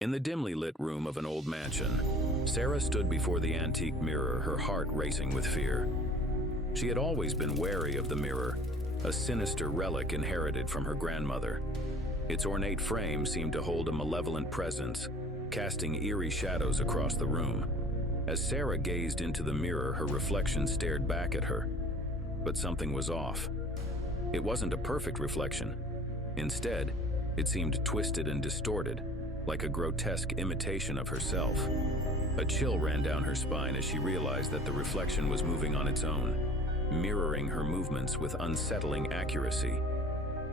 In the dimly lit room of an old mansion, Sarah stood before the antique mirror, her heart racing with fear. She had always been wary of the mirror, a sinister relic inherited from her grandmother. Its ornate frame seemed to hold a malevolent presence, casting eerie shadows across the room. As Sarah gazed into the mirror, her reflection stared back at her. But something was off. It wasn't a perfect reflection. Instead, it seemed twisted and distorted, like a grotesque imitation of herself. A chill ran down her spine as she realized that the reflection was moving on its own, mirroring her movements with unsettling accuracy.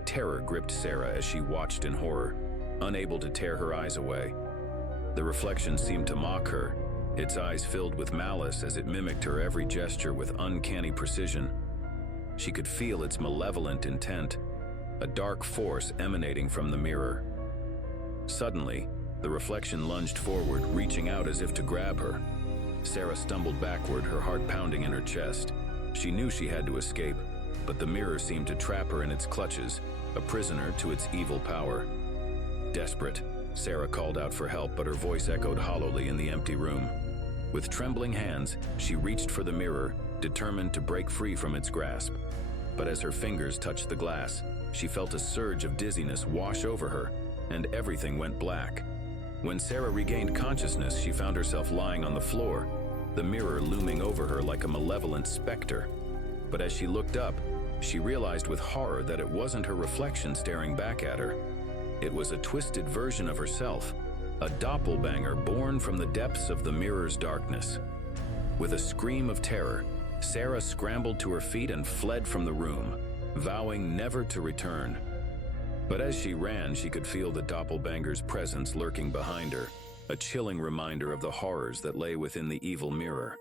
Terror gripped Sarah as she watched in horror, unable to tear her eyes away. The reflection seemed to mock her, its eyes filled with malice as it mimicked her every gesture with uncanny precision. She could feel its malevolent intent, a dark force emanating from the mirror. Suddenly, the reflection lunged forward, reaching out as if to grab her. Sarah stumbled backward, her heart pounding in her chest. She knew she had to escape, but the mirror seemed to trap her in its clutches, a prisoner to its evil power. Desperate, Sarah called out for help, but her voice echoed hollowly in the empty room. With trembling hands, she reached for the mirror, determined to break free from its grasp. But as her fingers touched the glass, she felt a surge of dizziness wash over her, and everything went black. When Sarah regained consciousness, she found herself lying on the floor, the mirror looming over her like a malevolent specter. But as she looked up, she realized with horror that it wasn't her reflection staring back at her. It was a twisted version of herself, a doppelganger born from the depths of the mirror's darkness. With a scream of terror, Sarah scrambled to her feet and fled from the room, vowing never to return. But as she ran, she could feel the doppelganger's presence lurking behind her, a chilling reminder of the horrors that lay within the evil mirror.